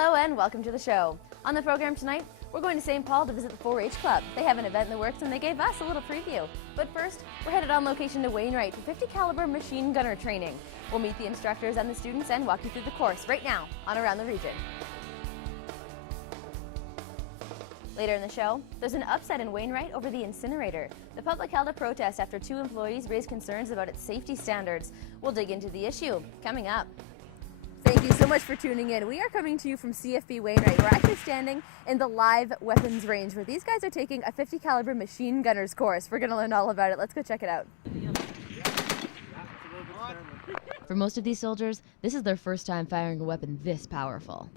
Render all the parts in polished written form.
Hello and welcome to the show. On the program tonight, we're going to St. Paul to visit the 4-H Club. They have an event in the works and they gave us a little preview. But first, we're headed on location to Wainwright for 50 caliber machine gunner training. We'll meet the instructors and the students and walk you through the course right now on Around the Region. Later in the show, there's an upset in Wainwright over the incinerator. The public held a protest after 2 employees raised concerns about its safety standards. We'll dig into the issue coming up. Thank you so much for tuning in. We are coming to you from CFB Wainwright. We're actually standing in the live weapons range where these guys are taking a 50 caliber machine gunner's course. We're going to learn all about it. Let's go check it out. For most of these soldiers, this is their first time firing a weapon this powerful.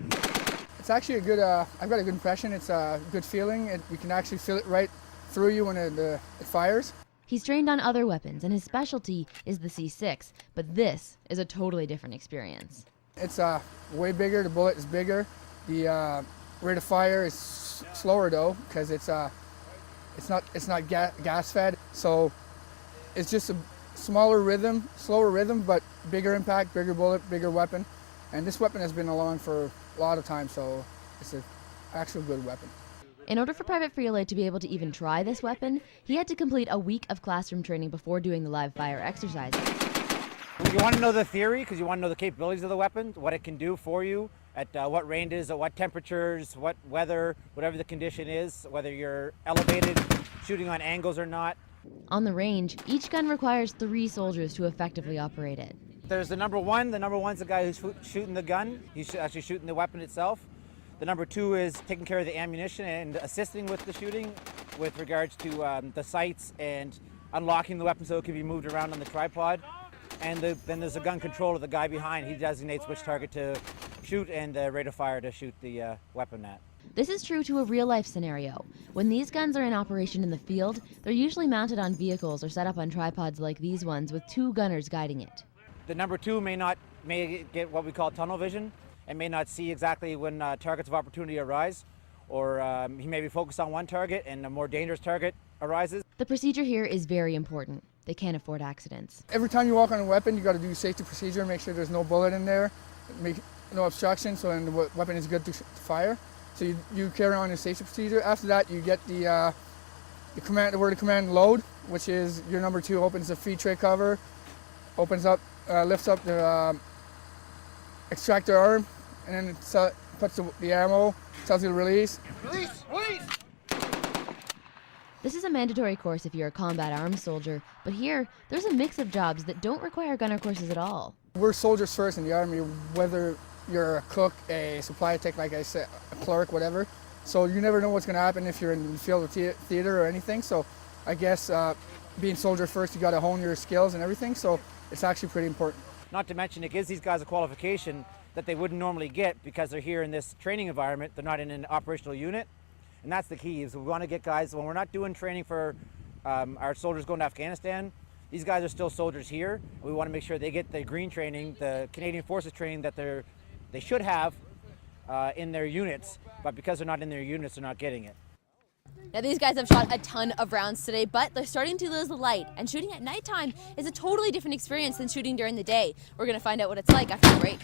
It's actually a good, I've got a good impression. It's a good feeling. You can actually feel it right through you when it fires. He's trained on other weapons and his specialty is the C6, but this is a totally different experience. It's way bigger, the bullet is bigger. The rate of fire is slower though, because it's not gas fed. So it's just a smaller rhythm, slower rhythm, but bigger impact, bigger bullet, bigger weapon. And this weapon has been along for a lot of time, so it's an actual good weapon. In order for Private Friolet to be able to even try this weapon, he had to complete a week of classroom training before doing the live fire exercises. You want to know the theory because you want to know the capabilities of the weapon, what it can do for you, at what ranges, at what temperatures, what weather, whatever the condition is, whether you're elevated, shooting on angles or not. On the range, each gun requires 3 soldiers to effectively operate it. There's the number one. The number one's the guy who's shooting the gun. He's actually shooting the weapon itself. The number 2 is taking care of the ammunition and assisting with the shooting with regards to the sights and unlocking the weapon so it can be moved around on the tripod. And then there's a gun controller, the guy behind. He designates which target to shoot and the rate of fire to shoot the weapon at. This is true to a real-life scenario. When these guns are in operation in the field, they're usually mounted on vehicles or set up on tripods like these ones with 2 gunners guiding it. The number 2 may get what we call tunnel vision and may not see exactly when targets of opportunity arise, or he may be focused on one target and a more dangerous target arises. The procedure here is very important. They can't afford accidents. Every time you walk on a weapon, you got to do safety procedure, make sure there's no bullet in there, make no obstruction, so then the weapon is good to fire. So you carry on your safety procedure. After that, you get the word of command load, which is your number 2 opens the feed tray cover, opens up, lifts up the extractor arm, and then it puts the ammo, tells you to release. Release! Release! This is a mandatory course if you're a combat arms soldier, but here, there's a mix of jobs that don't require gunner courses at all. We're soldiers first in the Army, whether you're a cook, a supply tech, like I said, a clerk, whatever. So you never know what's going to happen if you're in the field of theater or anything. So I guess being soldier first, you got to hone your skills and everything. So it's actually pretty important. Not to mention it gives these guys a qualification that they wouldn't normally get because they're here in this training environment. They're not in an operational unit. And that's the key, is we want to get guys, when we're not doing training for our soldiers going to Afghanistan, these guys are still soldiers here. We want to make sure they get the green training, the Canadian Forces training that they should have in their units, but because they're not in their units, they're not getting it. Now these guys have shot a ton of rounds today, but they're starting to lose the light, and shooting at nighttime is a totally different experience than shooting during the day. We're going to find out what it's like after the break.